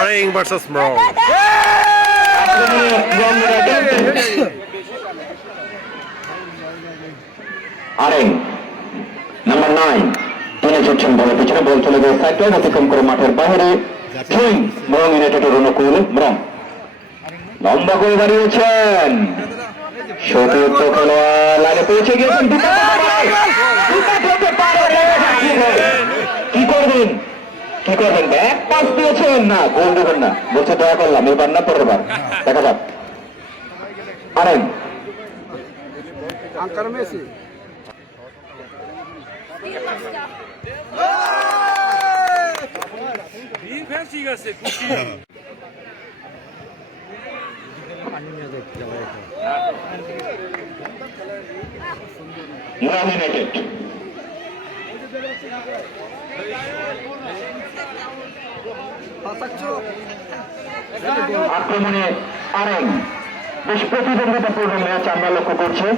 Aring versus Mrong. Areng number 9 তিনি ছুটছেন বলের পিছনে, বল চলে গেছে সাইকেল অতিক্রম করে মাঠের বাইরে। থ্রোয়িং মরং ইউনাইটেডের অনুকূল। মরং লম্বা করে দাঁড়িয়েছেন, সতীর্থ খেলোয়াড় লাইনে পৌঁছে গিয়েছেন। কি করবেন কি করবেন? ব্যাক পাস দিয়েছেন, না গোল দেবেন না বলছে, দয়া করলাম এবার না পরের বার। দেখা যাক আরেন ঠিক আছে ইউনাইটেড আক্রমণে আরেন বেশ প্রতিদ্বন্দ্বিতাপূর্ণ ম্যাচ আমরা লক্ষ্য করছি।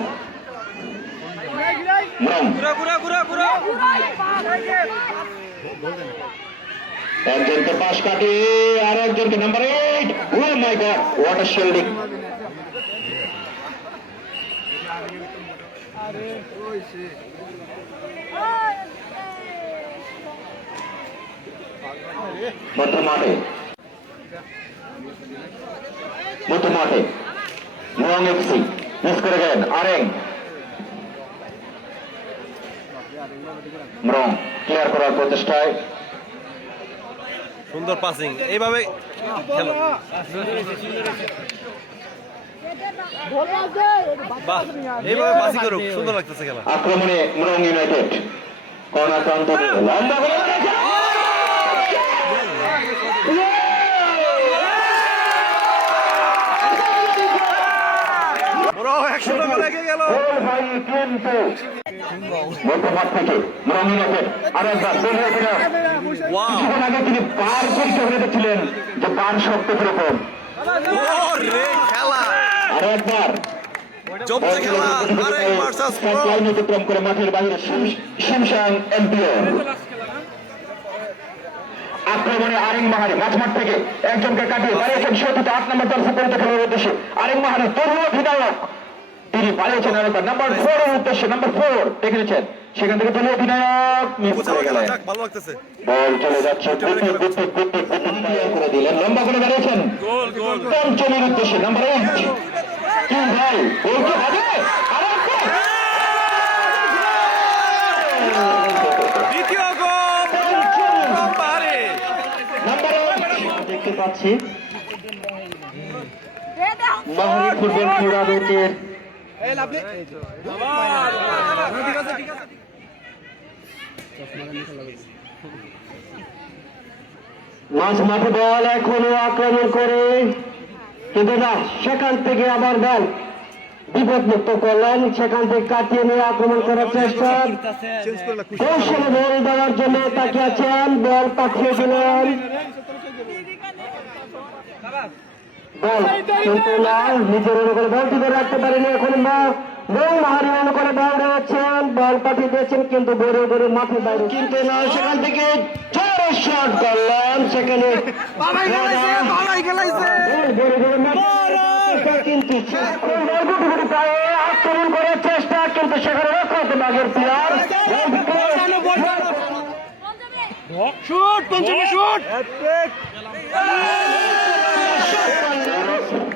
একজনকে পাশ কাটিয়ে আর একজনকে number 8। Oh my God, what a shielding! মধ্য মাঠে মরং এফসি মিস করে গেলেন আরেং। মরং ক্লিয়ার করার প্রচেষ্টায়, সুন্দর পাসিং, এইভাবে খেলো। বাহ, এইভাবে পাসিং করুক, সুন্দর লাগতেছে খেলা। আক্রমণে মরং ইউনাইটেড কর্নার প্রান্ত লম্বা করে মধ্যমাঠ থেকে মরং ইউনাইটেড আরেকবার কিছুক্ষণ আগে তিনি বার পরীক্ষা করে দেখছিলেন যে বান শক্ত কিরকম। আরেকবার অতিক্রম করে মাঠের বাইরে শিমশাং এমপিওর। আক্রমণে আরেং মাহারি মাঝমাঠ থেকে একজনকে কাটিয়ে বাড়িয়েছেন সতীতে 8 নম্বর দর্শক পরিচিত খেলার উদ্দেশ্যে। আরেং মাহারি তরুণ অধিনায়ক, তিনি পালিয়েছেন আরেকবার নাম্বার 4 এর উদ্দেশ্যে। নাম্বার 4 দেখে নিচ্ছেন, সেখান থেকে দলীয় অধিনায়ক মিস করে গেলেন। বল চলে যাচ্ছে, করে দিলেন, লম্বা করে দাঁড়িয়েছেন পঞ্চমের উদ্দেশ্যে নাম্বার 8। কি ভাই, গোল কি হবে? দেখতে পাচ্ছি মাহারি ফুটবল টুর্নামেন্টের মাঝ মাঠে বল এখনো আক্রমণ করে, কিন্তু না, সেখান থেকে আবার বল বিপদমুক্ত করলেন, সেখান থেকে কাটিয়ে নিয়ে আক্রমণ করার চেষ্টা, কৌশলে বল দেওয়ার জন্য তাকিয়ে আছেন, বল পাঠিয়ে দিলেন, বল কিন্তু না, নিজের অনুকূলে বল টিকে রাখতে পারেনি। এখন মাহারি অনুকূলে বল দিয়েছেন, বল পাঠিয়ে দিয়েছেন, কিন্তু গড়ে গড়ে মাঠে বাইরে, কিন্তু না, সেখান থেকে শট করলেন, সেখানে কিন্তু আক্রমণ করার চেষ্টা, কিন্তু সেখানে রক্ষাতে বাগের প্লেয়ার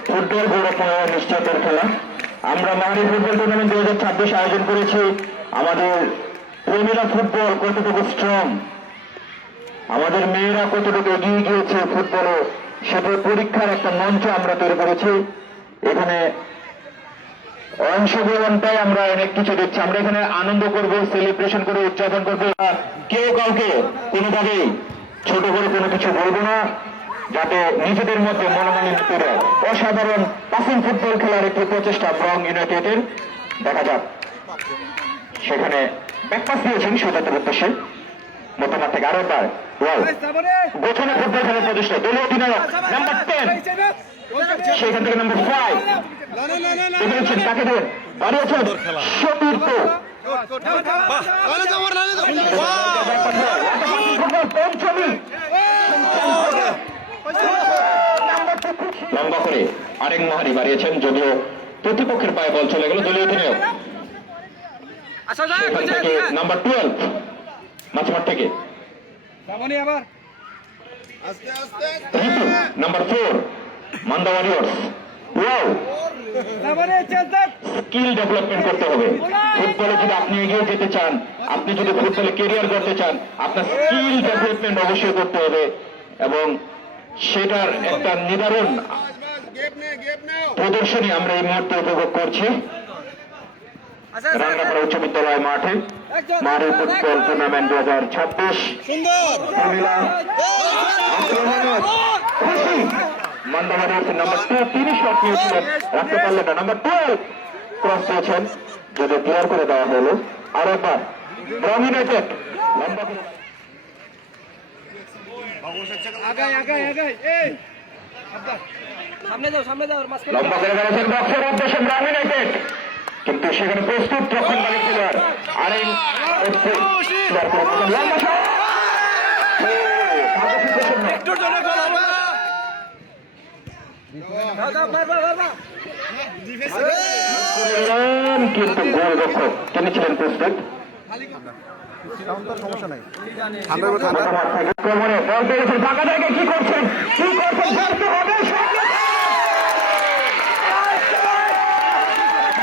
ফুটবল বড় নিশ্চয়তার খেলা। আমরা মাহারি ফুটবল টুর্নামেন্ট 2026 আয়োজন করেছি। আমাদের প্রেমীরা ফুটবল কতটুকু স্ট্রং, আমাদের মেয়েরা কতটুকু এগিয়ে গিয়েছে ফুটবলে, সেটা পরীক্ষার একটা মঞ্চ আমরা তৈরি করেছি। এখানে অংশগ্রহণটাই আমরা অনেক কিছু দিচ্ছি। আমরা এখানে আনন্দ করব, সেলিব্রেশন করে উদযাপন করবো। কেউ কাউকে কোনোভাবেই ছোট করে কোনো কিছু বলবো না, যাতে নিজেদের মধ্যে মনোমালিন্য করে অসাধারণ পাসিং ফুটবল খেলার একটি প্রচেষ্টা মরং ইউনাইটেডের। দেখা যাক, সেখানে ব্যাকপাস দিয়েছেন সতীর্থের উদ্দেশ্যে। মধ্যমাঠ থেকে আরো একবার ওয়াও গোছানো ফুটবল খেলার প্রতিষ্ঠা দলীয় অধিনায়ক নাম্বার 10 সেখান থেকে নাম্বার 5 দেখেছেন কাকে দেন বাড়িয়েছেন সতীর্থ পঞ্চমী লম্বা করে আরেক মহারি বাড়িয়েছেন যদিও প্রতিপক্ষের পায়ে বল চলে গেল দলীয় অধিনায়ক সেখান থেকে নাম্বার 12 মাঝমাঠ থেকে number 4 Manda Warriors wow skill development করতে হবে ফুটবলে যদি আপনি এগিয়ে যেতে চান আপনি যদি ফুটবলে ক্যারিয়ার করতে চান আপনার স্কিল ডেভেলপমেন্ট অবশ্যই করতে হবে এবং সেটার একটা নিদারুণ প্রদর্শনী আমরা এই মুহূর্তে উপভোগ করছি রাঙ্গাপাড়া উচ্চ বিদ্যালয় মাঠে মাঠের ফুটবল টুর্নামেন্ট 2026 মান্দামারিয়ার্স নাম্বার 2 তিনি শট নিয়েছিলেন রাখতে পারলেন না নাম্বার 12 ক্রস করেছেন যদি ক্লিয়ার করে দেওয়া হলো আর একবার ব্রাউন ইউনাইটেড লম্বা করে লম্বা করে গেছেন বক্সের উদ্দেশ্যে ব্রাউন ইউনাইটেড কিন্তু সেখানে প্রস্তুত রক্ষণ বাড়ি প্লেয়ার আরেক কিন্তু গোলরক্ষক তিনি ছিলেন প্রস্তুত সমস্যা নাই ফাঁকা জায়গায় কি করছেন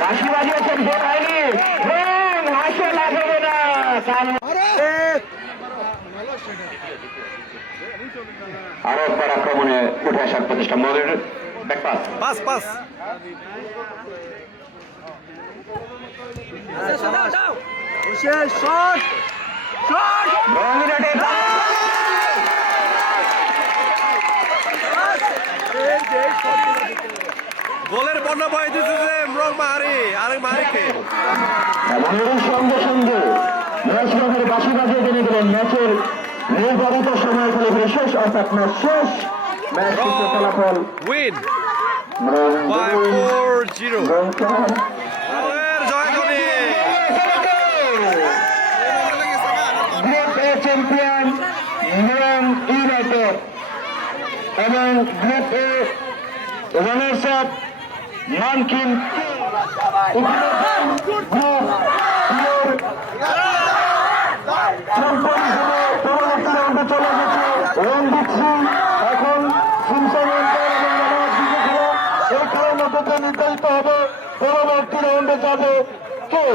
বাঁশি বাজিয়েছেন ভোট হয়নি হাসে লাগবে না আরো একবার আক্রমণে উঠে আসার প্রতিষ্ঠা মদের ব্যাকপাস পাস পাস গোলের বন্যা বয়ে দিচ্ছে যে রং মাহারি আরেক মাহারিকে সঙ্গে সঙ্গে ম্যাচ রেফারি বাঁশি বাজিয়ে জেনে দিলেন ম্যাচের নির্ধারিত সময় খেলে শেষ অর্থাৎ ম্যাচ শেষ ম্যাচ ফলাফল উইন 5-4-0 চ্যাম্পিয়ন ইউনাইটেড এবং গ্রুপ এ রানার্স আপ মানকিন চলে গেছে এখন এই খেলার মধ্যে নির্ধারিত হবে পরবর্তী রাউন্ডে যাবে কে